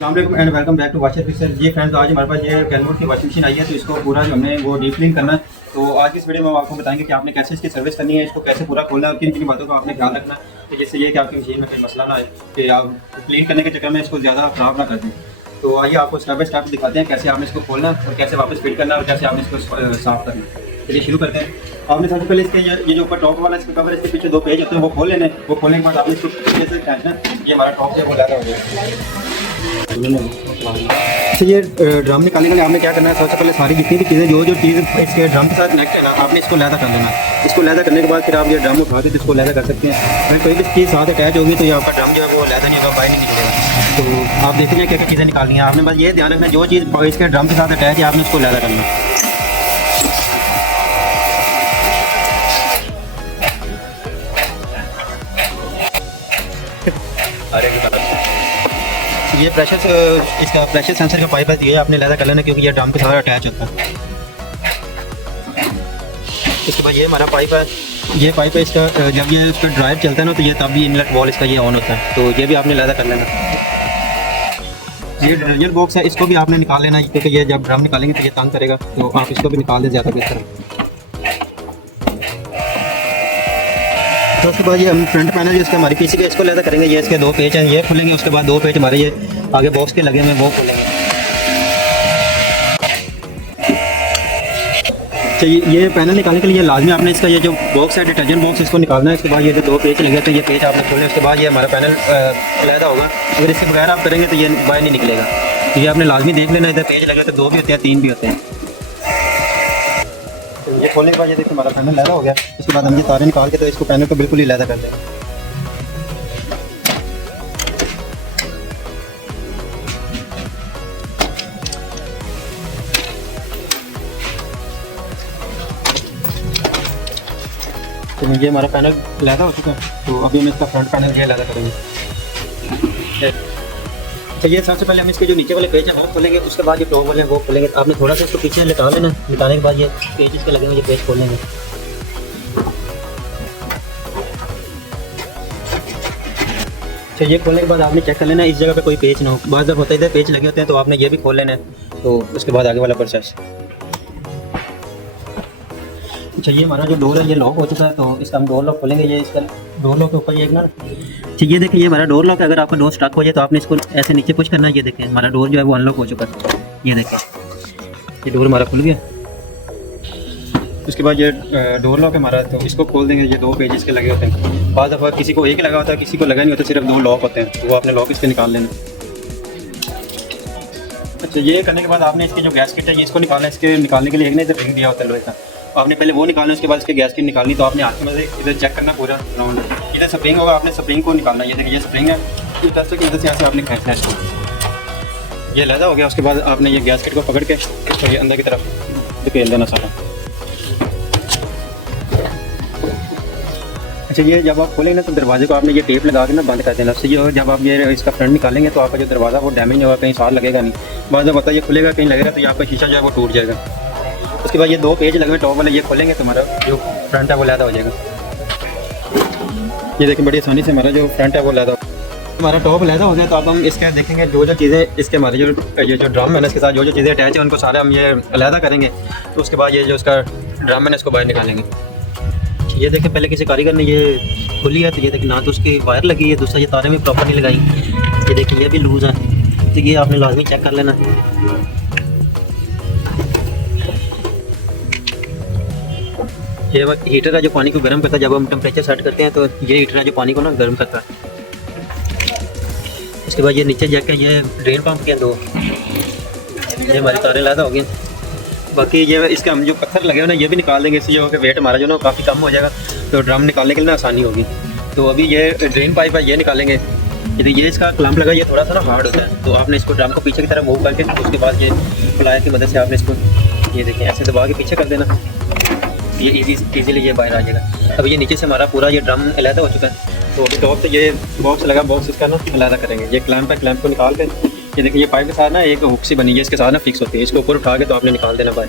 अस्सलाम and welcome back to washer fixer. ये friends, आज हमारे पास ये कैनवुड की वॉशिंग मशीन आई है, तो इसको पूरा जो हमने वो डीप क्लीन करना है। तो आज की इस वीडियो में हम आपको बताएंगे कि आपने कैसे इसकी सर्विस करनी है, इसको कैसे पूरा खोलना है और किन किन बातों का आपने ध्यान रखना है, तो जिससे ये कि आपकी मशीन में कोई मसला ना आए कि आप क्लीन करने के चक्कर में इसको ज़्यादा ख़राब ना कर दें। तो आइए आपको स्टेप बाय स्टेप दिखाते हैं कैसे आपने इसको खोलना और कैसे वापस फिट करना और कैसे आपने इसको साफ़ करना है। चलिए शुरू करते हैं। आपने सबसे पहले इसके ये जो ऊपर टॉप वाला इसका कवर, इसके पीछे दो पेज होते हैं, वो खोल लेने। वो खोलने के बाद आपने इसको पीछे से खींचना। ये हमारा टॉप है वो लगा हो गया। तो ये ड्रम निकालने के लिए आपने क्या करना है, सबसे पहले सारी जितनी भी चीज़ें जो चीज़ इसके ड्रम के साथ कनेक्ट है ना, आपने इसको लैदा कर लेना है। इसको लैदा करने के बाद फिर आप ये ड्रम उठा के इसको लैदा कर सकते हैं। अगर कोई भी चीज़ साथ अटैच होगी तो ये आपका ड्रम जो है वो लैदा नहीं होगा, बाहर नहीं निकलेगा। तो आप देखेंगे क्या क्या चीज़ें निकालनी है। आपने बस ये ध्यान रखना है जो चीज़ इसके ड्रम के साथ अटैच है आपने उसको लैदा करना है। ये प्रेशर इसका प्रेशर सेंसर का पाइप है, ये आपने लैदा कर लेना क्योंकि ये ड्रम के साथ अटैच होता है। इसके बाद ये हमारा पाइप है, ये पाइप है इसका, जब ये इसका ड्रायर चलता है ना तो ये तब भी इनलेट वॉल इसका ये ऑन होता है, तो ये भी आपने लैदा कर लेना। ये ड्रिल बॉक्स है, इसको भी आपने निकाल लेना क्योंकि ये जब ड्रम निकालेंगे तो ये तंग करेगा, तो आप इसको भी निकाल दें ज़्यादा बेहतर है। तो उसके बाद ये हम फ्रंट पैनल जो इसके हमारी पीसी के इसको लैदा करेंगे। ये इसके दो पेज हैं, ये खुलेंगे। उसके बाद दो पेज हमारे ये आगे बॉक्स के लगे हुए वो खुलेंगे। तो ये पैनल निकालने के लिए लाजमी आपने इसका ये जो बॉक्स है डिटर्जेंट बॉक्स, इसको निकालना है। इसके बाद ये जो दो पेज लगे तो ये पेज आपने खोलने, उसके बाद ये हमारा पैनल लैदा होगा। अगर इसके बगैर आप करेंगे तो ये बाहर नहीं निकलेगा। तो ये आपने लाजमी देख लेना, इधर पेज लगे तो दो भी होते हैं, तीन भी होते हैं। तो ये खोलने के बाद ये देखिए हमारा पैनल लैदा हो गया। इसके बाद हम ये तारे निकाल के तो इसको पैनल को बिल्कुल ही लैदा कर देंगे। तो ये हमारा पैनल लैदा हो चुका है, तो अभी हम इसका फ्रंट पैनल ये लैदा करेंगे। तो ये सबसे पहले हम इसके जो नीचे वाले पेज हैं वो खोलेंगे, उसके बाद जो टॉप वाले हैं वो खोलेंगे। आपने थोड़ा सा इसको पीछे लिटा लेना, लिटाने के बाद ये पेज इसके लगे हुए ये पेज खोलेंगे। तो ये खोलने के बाद आपने चेक कर लेना इस जगह पे कोई पेज ना हो। बाद जब होता है इधर पेज लगे होते हैं तो आपने ये भी खोल लेना है। तो उसके बाद आगे वाला प्रोसेस। अच्छा, ये हमारा जो डोर है ये लॉक हो चुका है, तो इसका हम डोर लॉक खोलेंगे। ये इसका डोर लॉक के ऊपर ये एक ना, ठीक, ये देखिए ये हमारा डोर लॉक है। अगर आपका डोर स्टक हो जाए तो आपने इसको ऐसे नीचे पुश करना है। ये देखें हमारा डोर जो है वो अनलॉक हो चुका है। ये देखें ये डोर हमारा खुल गया। उसके बाद ये डोर लॉक है हमारा, तो इसको खोल देंगे। ये दो पेज इसके लगे होते हैं, बाद दफ़ा किसी को एक लगा होता है, किसी को लगा नहीं होता, सिर्फ दो लॉक होते हैं, तो वो आपने लॉक इसके निकाल लेना। अच्छा, ये करने के बाद आपने इसकी जो गैस किट है ये इसको निकालना है। इसके निकालने के लिए एक ने इधर रिंग दिया होता है लोहे का, आपने पहले वो निकालना है। उसके बाद इसके गैस किट निकालनी, तो आपने हाथ में से इधर चेक करना पूरा राउंड। इधर स्प्रिंग होगा, आपने स्प्रिंग को निकालना है। ये देखिए ये स्प्रिंग है, इस दस्ते की मदद से यहाँ से आपने खींचना है इसको। ये लैदा हो गया। उसके बाद आपने ये गैस किट को पकड़ के इसको ये अंदर की तरफ धकेल देना सारा। अच्छा, ये जब आप खोलेंगे ना तो दरवाजे को आपने ये टेप लगा के ना बंद कर देना। उससे ये जब आप ये इसका फ्रंट निकालेंगे तो आपका जो दरवाज़ा वो डैमेज होगा, कहीं सार लगेगा नहीं। बाद जब पता ये खुलेगा कहीं लगेगा तो ये आपका शीशा जो है वो टूट जाएगा। उसके बाद ये दो पेज लगे हुए टॉप वाले ये खोलेंगे तो हमारा जो फ्रंट है वो लैदा हो जाएगा। ये देखिए बड़ी आसानी से हमारा जो फ्रंट है वो लैदा, हमारा टॉप लैदा हो गया। तो अब हम इसके देखेंगे जो चीज़ें इसके हमारे जो ये जो ड्रम है ना इसके साथ जो चीज़ें अटैच है उनको सारे हम ये लैदा करेंगे। तो उसके बाद ये जो इसका ड्रम है ना इसको बाहर निकालेंगे। ये देखिए पहले किसी कारीगर ने ये खुली है, तो ये देखिए ना तो उसकी वायर लगी है, दूसरा ये तारें भी प्रॉपर नहीं लगाई। ये देखिए ये भी लूज़ है, तो ये आपने लाजमी चेक कर लेना। ये हीटर है जो पानी को गर्म करता है। जब हम टेम्परेचर सेट करते हैं तो ये हीटर है जो पानी को ना गर्म करता है। उसके बाद ये नीचे जाके ये ड्रेन पंप के दो ये हमारी तारें लैदा हो गई। बाकी ये इसके हम जो पत्थर लगे हुए ना ये भी निकाल देंगे। इससे जो कि वेट हमारा जो ना काफ़ी कम हो जाएगा, तो ड्रम निकालने के लिए ना आसानी होगी। तो अभी ये ड्रेन पाइप है ये निकालेंगे। ये इसका क्लैंप लगा, ये थोड़ा सा ना हार्ड होता है, तो आपने इसको ड्रम को पीछे की तरफ मूव करके उसके बाद ये प्लायर की मदद से आपने इसको ये देखिए ऐसे दबा के पीछे कर देना। ये इजीली ये बाहर आ जाएगा। अब ये नीचे से हमारा पूरा ये ड्रम अलहदा हो चुका है। तो अभी टॉप से ये बॉक्स लगा, बॉक्स इसका ना अलहदा करेंगे। ये क्लैंप है, क्लैंप को निकाल के ये देखिए ये पाइप के साथ ना एक हुक सी बनी है, इसके साथ ना फिक्स होती है। इसको ऊपर उठा के तो आपने निकाल देना बाहर।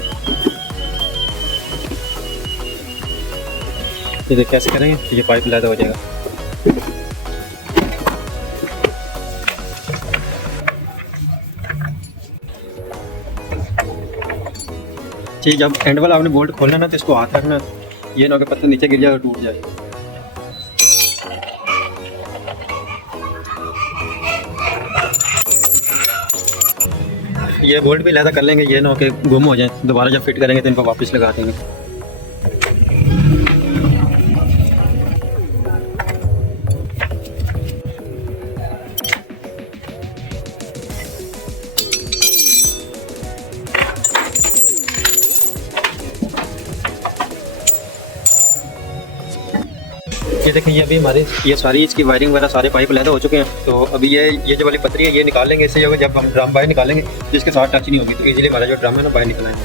ये कैसे करेंगे तो ये पाइप अलहदा हो जाएगा। चाहिए। जब एंड वाला आपने बोल्ट खोलना ना तो इसको हाथ रखना, ये ना कि पत्थर नीचे गिर जाए और टूट जाए। ये बोल्ट भी लहदा कर लेंगे, ये ना कि गुम हो जाए, दोबारा जब फिट करेंगे तो इनको वापस लगा देंगे। ये देखिए, ये अभी हमारे ये सारी इसकी वायरिंग वगैरह सारे पाइप लहदा हो चुके हैं। तो अभी ये जो वाली पतरी है ये निकाल लेंगे। इससे जो जब हम ड्रम बाहर निकालेंगे तो इसके साथ टच नहीं होगी, तो इजीली हमारा जो ड्रम है ना बाहर निकल आएगा।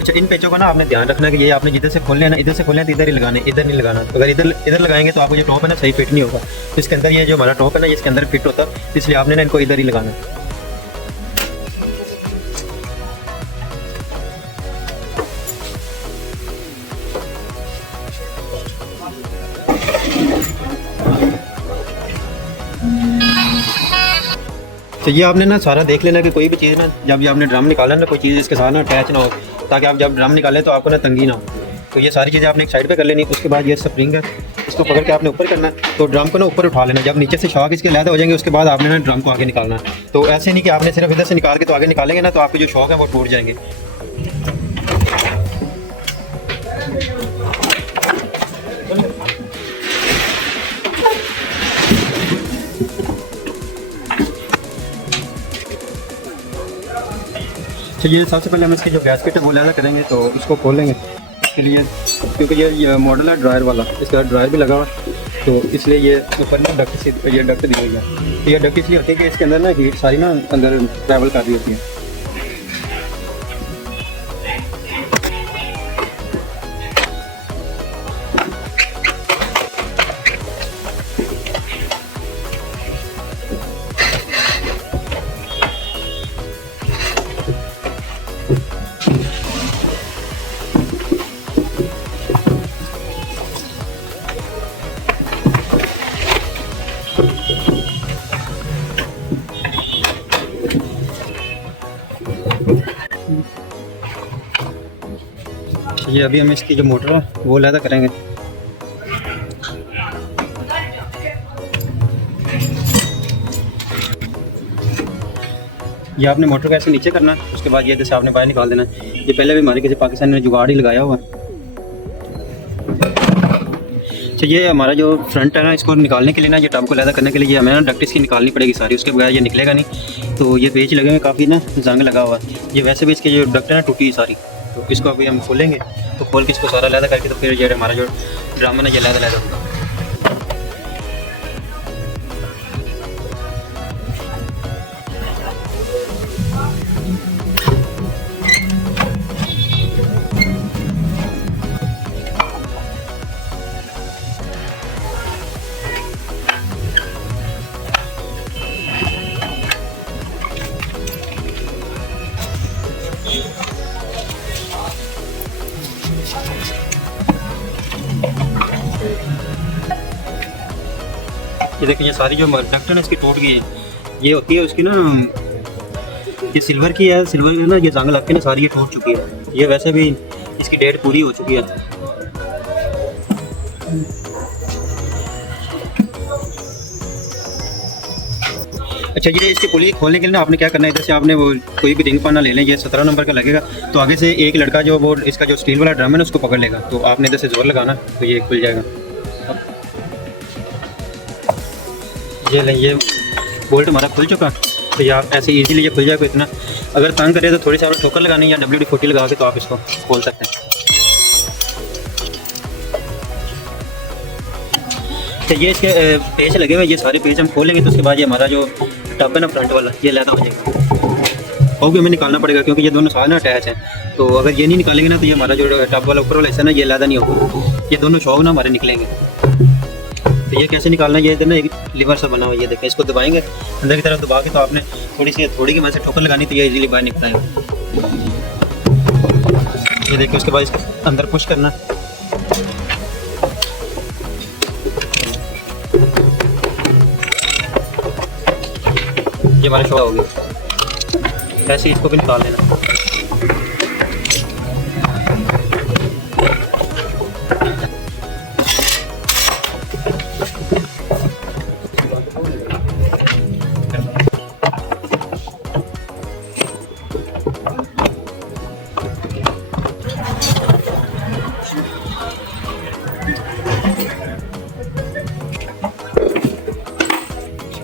अच्छा, इन पेचों का ना आपने ध्यान रखना कि ये आपने जिधर से खोलने हैं ना, इधर से खोलने तो इधर ही लगाने, इधर नहीं लगाना। अगर इधर लगाएंगे तो आपको ये टॉप है ना सही फिट नहीं होगा। तो इसके अंदर ये जो हमारा टॉप है ना इसके अंदर फिट होता है, इसलिए आपने ना इनको इधर ही लगाना है। तो ये आपने ना सारा देख लेना कि कोई भी चीज़ ना जब ये आपने ड्रम निकाला ना कोई चीज़ इसके साथ ना अटैच ना हो, ताकि आप जब ड्रम निकालें तो आपको ना तंगी ना हो। तो ये सारी चीज़ें आपने एक साइड पे कर लेनी। उसके बाद ये स्प्रिंग है, इसको पकड़ के आपने ऊपर करना है। तो ड्रम को ना ऊपर उठा लेना, जब नीचे से शॉक इसके लहदा हो जाएंगे उसके बाद आपने ना ड्रम को आगे निकालना है। तो ऐसे नहीं कि आपने सिर्फ इधर से निकाल के तो आगे निकालेंगे ना तो आपके जो शॉक है वो टूट जाएंगे। तो ये सबसे पहले हम इसकी जो गैस किट है वो लहदा करेंगे, तो इसको खोलेंगे। इसके लिए क्योंकि ये मॉडल है ड्रायर वाला, इसका ड्रायर भी लगा हुआ, तो इसलिए ये ऊपर ना डक्ट ये डक्ट दी हुई है। तो ये डक्ट इसलिए होती है कि इसके अंदर ना हीट सारी ना अंदर ट्रैवल कर रही होती है। ये अभी हम इसकी जो मोटर है वो लहदा करेंगे। ये आपने मोटर को ऐसे नीचे करना है, उसके बाद ये जैसे आपने बाहर निकाल देना है। ये पहले भी हमारे किसी पाकिस्तान ने जुगाड़ ही लगाया हुआ है। तो ये हमारा जो फ्रंट है ना इसको निकालने के लिए ना ये टब को लहदा करने के लिए ये हमें ना डक्ट इसकी निकालनी पड़ेगी सारी, उसके बगैर ये निकलेगा नहीं। तो ये पेच लगे हुए काफ़ी ना जंग लगा हुआ है। ये वैसे भी इसकी जो डक्ट है ना टूटी सारी, तो इसको अभी हम खोलेंगे। तो खोल के इसको सारा लहदा करके तो फिर ये हमारा जो ड्रम है ना ये लहदा होगा। ये देखिए, ये सारी जो डक्ट है ना इसकी टूट गई है। ये होती है उसकी ना, ये सिल्वर की है, सिल्वर है ना, ये जंग लग के ना सारी ये टूट चुकी है। ये वैसे भी इसकी डेट पूरी हो चुकी है। अच्छा, ये इसकी पुली खोलने के लिए ना आपने क्या करना है, इधर से आपने वो कोई भी रिंग पाना ले लें, ये 17 नंबर का लगेगा। तो आगे से एक लड़का जो वो इसका जो स्टील वाला ड्रम है ना उसको पकड़ लेगा, तो आपने इधर से जोर लगाना तो ये खुल जाएगा। ये ले, ये बोल्ट हमारा खुल चुका। तो ये आप ऐसे इजीली ये खुल जाएगा। इतना अगर तंग करे तो थोड़ी सी आप ठोकर लगानी या WD-40 लगा के तो आप इसको खोल सकते हैं। तो ये इसके पेज लगे हुए, ये सारे पेज हम खोलेंगे तो उसके बाद ये हमारा जो टब है ना फ्रंट वाला ये लहदा हो जाएगा। और भी हमें निकालना पड़ेगा क्योंकि ये दोनों साथ ना अटैच हैं। तो अगर ये नहीं निकालेंगे ना तो ये हमारा जो टब वाला ऊपर वाला हिस्सा ना ये लहदा नहीं होगा, ये दोनों शॉक ना हमारे निकलेंगे। तो ये कैसे निकालना है, ये इधर ना एक लीवर सा बना हुआ है, ये देखें, इसको दबाएंगे अंदर की तरफ दबा के, तो आपने थोड़ी की मदद से ठोकर लगानी तो ये इजीली बाहर निकल आएगा। ये देखिए, उसके बाद इसको अंदर पुश करना। ये हमारा शो हो गया। ऐसे इसको भी निकाल लेना।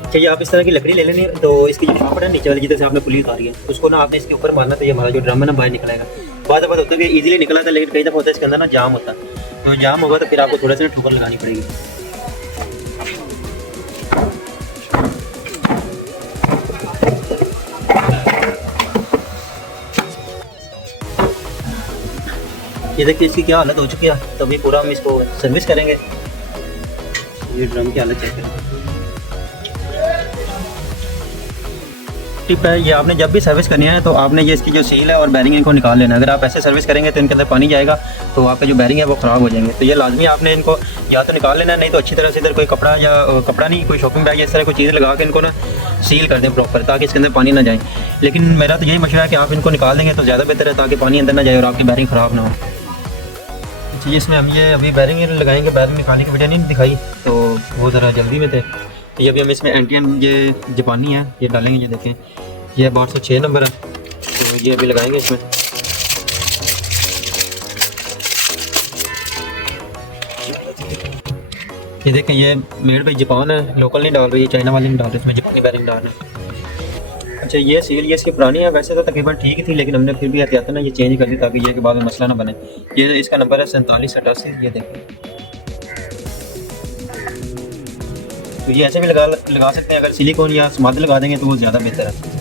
चाहिए आप इस तरह की लकड़ी ले लेनी है, तो इसकी जो शाफ्ट है नीचे वाली जिधर से आपने पुली उतारी है उसको ना आपने इसके ऊपर मारना, तो ये हमारा जो ड्रम है ना बाहर निकलेगा। बाद होता है कि ईजिली निकला था, लेकिन कई दफ़ा होता है इसके अंदर ना जाम होता है, तो जाम होगा तो फिर आपको थोड़ा सा ठोकर लगानी पड़ेगी। ये देखिए इसकी क्या हालत हो चुकी है, तो अभी पूरा हम इसको सर्विस करेंगे। ये ड्रम की हालत चेक करें। टिप है, ये आपने जब भी सर्विस करनी है तो आपने ये इसकी जो सील है और बैरिंग इनको निकाल लेना है। अगर आप ऐसे सर्विस करेंगे तो इनके अंदर पानी जाएगा तो आपका जो बैरिंग है वो ख़राब हो जाएंगे। तो ये लाजमी आपने इनको या तो निकाल लेना है, नहीं तो अच्छी तरह से इधर कोई कपड़ा या कपड़ा नहीं, कोई शॉपिंग बैग या इस तरह कोई चीज़ लगा के इनको ना सील कर दें प्रॉपर, ताकि इसके अंदर पानी ना जाए। लेकिन मेरा तो यही मशवरा है कि आप इनको निकाल देंगे तो ज़्यादा बेहतर है, ताकि पानी अंदर ना जाए और आपकी बैरिंग ख़राब ना हो। जी, इसमें हम ये अभी बैरिंग लगाएंगे, बैरिंग निकालने की वीडियो नहीं दिखाई तो वो ज़रा जल्दी में थे। ये अभी हम इसमें एंटियन ये जापानी है ये डालेंगे। ये देखें ये 806 नंबर है, तो ये अभी लगाएंगे इसमें। ये देखें ये मेड बाई जापान है, लोकल नहीं डाल रही है, चाइना वाली नहीं डाल रही, इसमें जापानी बैरिंग डाल रहे हैं। अच्छा ये सील ये इसकी पुरानी है, वैसे तो तकरीबन ठीक ही थी, लेकिन हमने फिर भी एहतियातन ना ये चेंज कर दी ताकि ये के बाद में मसला ना बने। ये इसका नंबर है 4788। ये देखें तो ये ऐसे भी लगा सकते हैं, अगर सिलिकॉन या स्मार्ट लगा देंगे तो वो ज़्यादा बेहतर है।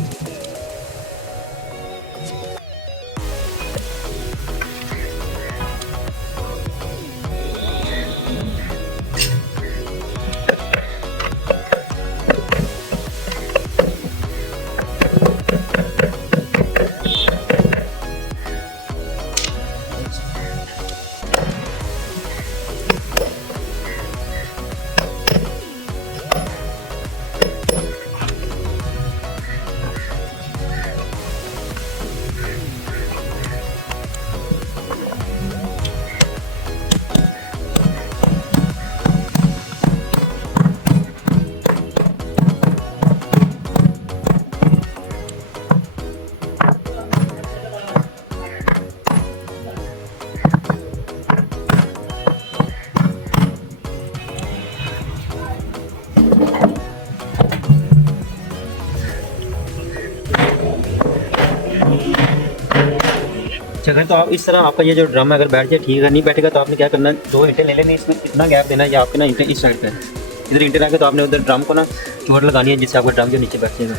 अगर तो आप इस तरह आपका ये जो ड्रम है अगर बैठ जाए ठीक है, नहीं बैठेगा तो आपने क्या करना है, 2 ईंटें ले लेनी, इसमें इतना गैप देना है, या आपके ना ईंटें इस साइड पे इधर ईंटें रखे तो आपने उधर ड्रम को ना चोट लगानी है, जिससे आपका ड्रम जो नीचे बैठ जाएगा।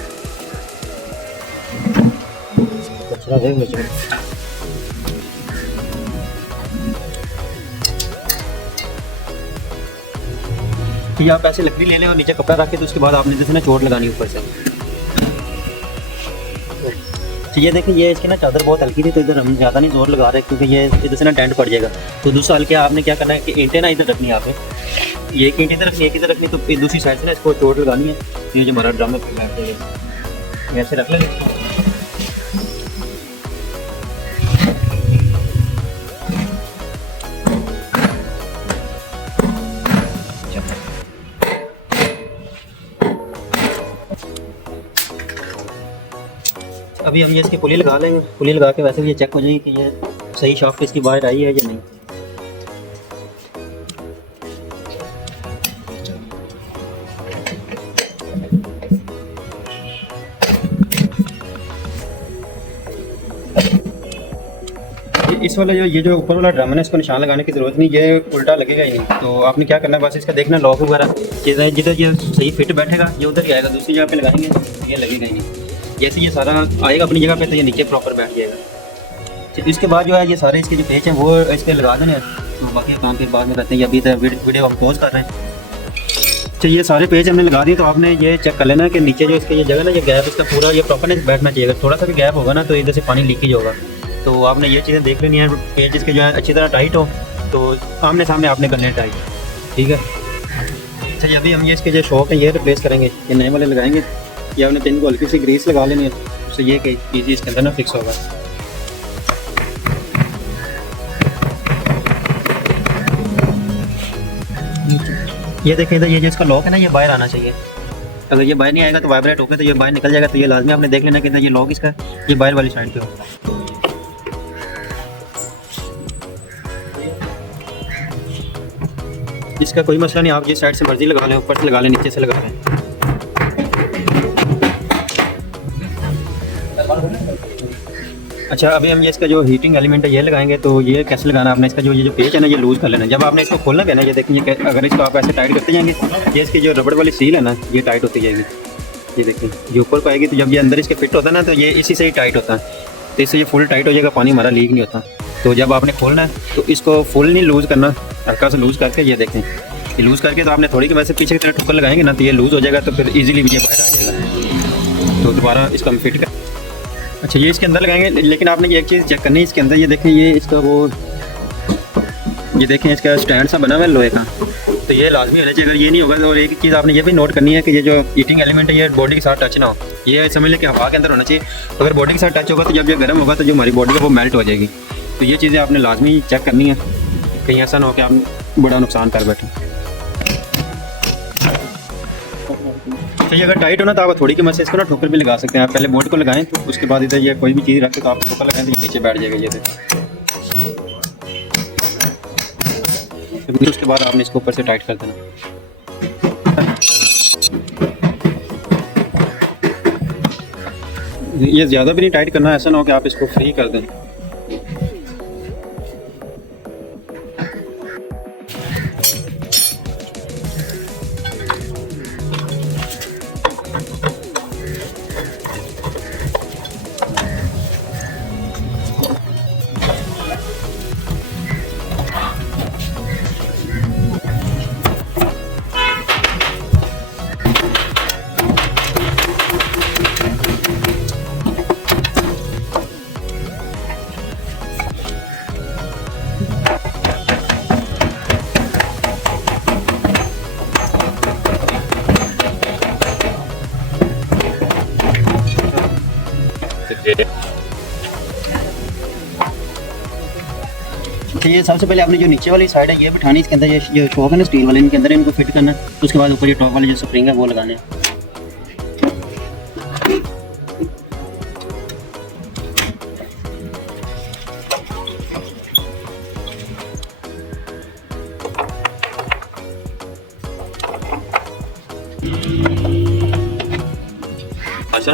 तो आप ऐसे लकड़ी ले लें और नीचे कपड़ा रख के, तो उसके बाद आपने जैसे ना चोट लगानी ऊपर से। तो ये देखें ये इसकी ना चादर बहुत हल्की थी, तो इधर हम ज़्यादा नहीं जोर लगा रहे क्योंकि ये इधर से ना डेंट पड़ जाएगा। तो दूसरा हल्के आपने क्या करना है कि ईंटें ना इधर रखनी है, आपने ये एक ईंट इधर रखनी है, एक इधर रखनी, तो दूसरी साइड से ना इसको चोट लगानी है। ये जो हमारा ड्रम है बैठ जाएगा, ऐसे रख लेंगे। अभी हम ये इसकी पुली लगा लेंगे, पुली लगा के वैसे भी ये चेक हो जाएगी कि ये सही शाफ्ट इसकी बाहर आई है या नहीं। इस वाला ये जो ऊपर वाला ड्रम है ना, इसको निशान लगाने की ज़रूरत नहीं, ये उल्टा लगेगा ही नहीं। तो आपने क्या करना है बस इसका देखना लॉक वगैरह जिधर ये सही फिट बैठेगा ये उधर ही आएगा, दूसरी जगह पे लगाएंगे ये लगेगा ही नहीं। जैसे ये सारा आएगा अपनी जगह पे तो ये नीचे प्रॉपर बैठ जाएगा। तो इसके बाद जो है ये सारे इसके जो पेच हैं वो इसके लगा देने, तो बाकी काम फिर बाद में करते हैं। अभी तो वीडियो हम पॉज कर रहे हैं। तो ये सारे पेज हमने लगा दिए, तो आपने ये चेक कर लेना कि नीचे जो इसके ये जगह ना ये गैप इसका पूरा ये प्रॉपर बैठना चाहिए। अगर थोड़ा सा भी गैप होगा ना तो इधर से पानी लीकेज होगा। तो आपने ये चीज़ें देख लेनी है, पेज इसके जो है अच्छी तरह टाइट हो, तो आमने सामने आपने करने टाइट, ठीक है। अच्छा अभी हम ये इसके जो शॉक है ये रिप्लेस करेंगे, ये नए वाले लगाएंगे। ये आपने पिन को हल्की सी ग्रीस लगा लेनी है, से ये कि ईजी इसके अंदर ना फिक्स होगा। ये देखें इधर, ये जो इसका लॉक है ना, ये बाहर आना चाहिए। अगर ये बाहर नहीं आएगा तो वाइब्रेट होकर तो ये बाहर निकल जाएगा। तो ये लाजमी आपने देख लेना कि ये लॉक इसका ये बाहर वाली साइड पे होगा। इसका कोई मसला नहीं, आप जिस साइड से मर्जी लगा लें, ऊपर से लगा लें, नीचे से लगा लें। अच्छा, अभी हम ये इसका जो हीटिंग एलिमेंट है ये लगाएंगे। तो ये कैसे लगाना आपने, इसका जो पेच है ना, ये लूज़ कर लेना। जब आपने इसको खोलना भी है ना, ये देखिए अगर इसको आप ऐसे टाइट करते जाएंगे, ये इसकी जो रबड़ वाली सील है ना, ये टाइट होती जाएगी। ये देखिए ये ऊपर को आएगी, तो जब ये अंदर इसके फिट होता है ना, तो ये इसी से ही टाइट होता है। तो इससे ये फुल टाइट हो जाएगा, पानी हमारा लीक नहीं होता। तो जब आपने खोलना है तो इसको फुल नहीं लूज़ करना, हल्का सा लूज़ करके ये देखें, ये लूज़ करके तो आपने थोड़ी के वैसे पीछे की तरह ठुकर लगाएंगे ना, तो ये लूज़ हो जाएगा। तो फिर ईजिली भी ये बाहर आ जाएगा। तो दोबारा इसको हम फिट कर, अच्छा ये इसके अंदर लगाएंगे। लेकिन आपने ये एक चीज़ चेक करनी है इसके अंदर, ये देखें ये इसका वो, ये देखें इसका स्टैंड सा बना हुआ है लोहे का। तो ये लाजमी होना चाहिए। अगर ये नहीं होगा तो, और एक चीज़ आपने ये भी नोट करनी है कि ये जो हीटिंग एलिमेंट है ये बॉडी के साथ टच ना हो। ये समझ लें कि हवा के अंदर होना चाहिए। तो अगर बॉडी के साथ टच होगा तो जब ये गर्म होगा तो जो हमारी बॉडी है वो मेल्ट हो जाएगी। तो ये चीज़ें आपने लाजमी चेक करनी है, कहीं ऐसा ना हो कि आप बड़ा नुकसान कर बैठे। तो ये अगर टाइट हो ना तो आप थोड़ी की मदद से इसको ना ठोकर भी लगा सकते हैं। आप पहले बोर्ड को लगाएं, तो उसके बाद इधर ये कोई भी चीज़ रखें तो आप ठोकर लगाएं तो ये नीचे बैठ जाएगा। ये देखिए, तो उसके बाद आपने इसको ऊपर से टाइट कर देना। ये ज़्यादा भी नहीं टाइट करना, ऐसा ना हो कि आप इसको फ्री कर दें। तो ये सबसे पहले आपने जो नीचे वाली साइड है ये बिठानी, इसके अंदर ये शॉक है ना स्टील वाले, इनके अंदर इनको फिट करना है। उसके बाद ऊपर ये टॉप वाले जो स्प्रिंग है वो लगाने हैं। अच्छा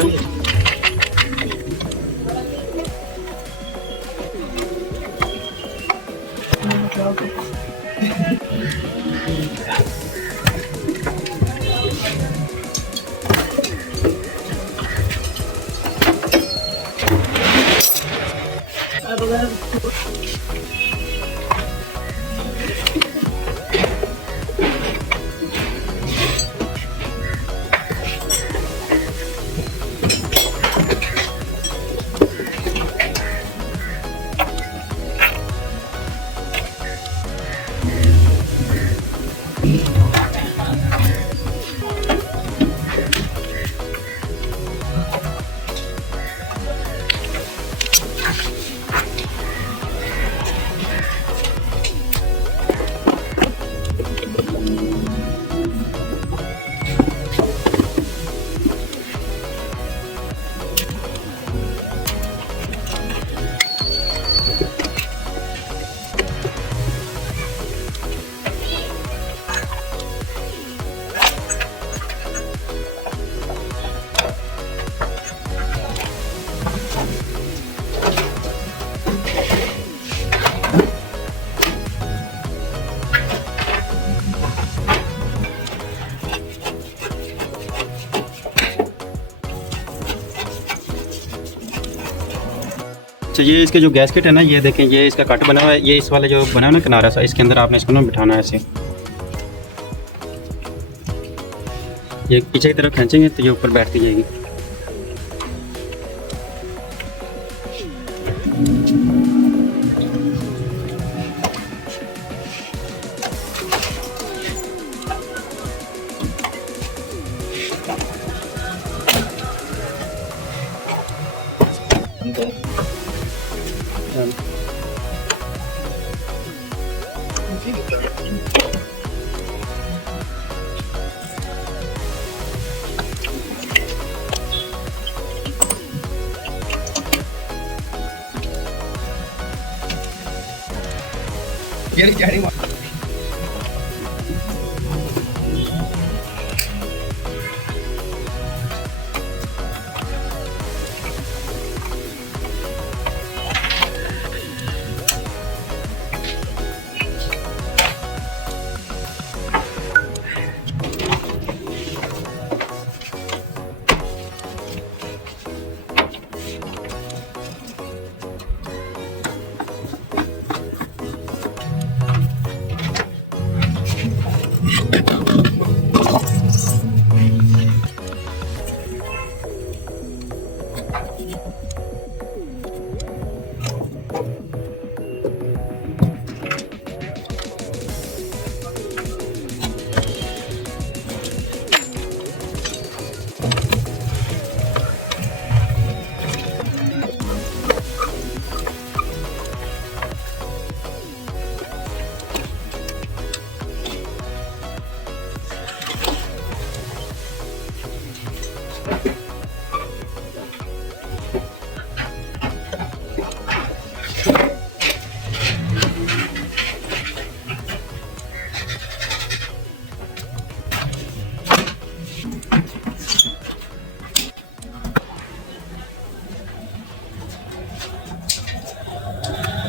अच्छा, ये इसके जो गैसकेट है ना, ये देखें ये इसका कट बना हुआ है। ये इस वाले जो बना है ना किनारा सा, इसके अंदर आपने इसको ना बिठाना है ऐसे। ये पीछे की तरफ खींचेंगे तो ये ऊपर बैठती जाएगी।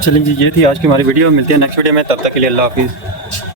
चलिए जी, ये थी आज की हमारी वीडियो। मिलते हैं नेक्स्ट वीडियो में, तब तक के लिए अल्लाह हाफिज़।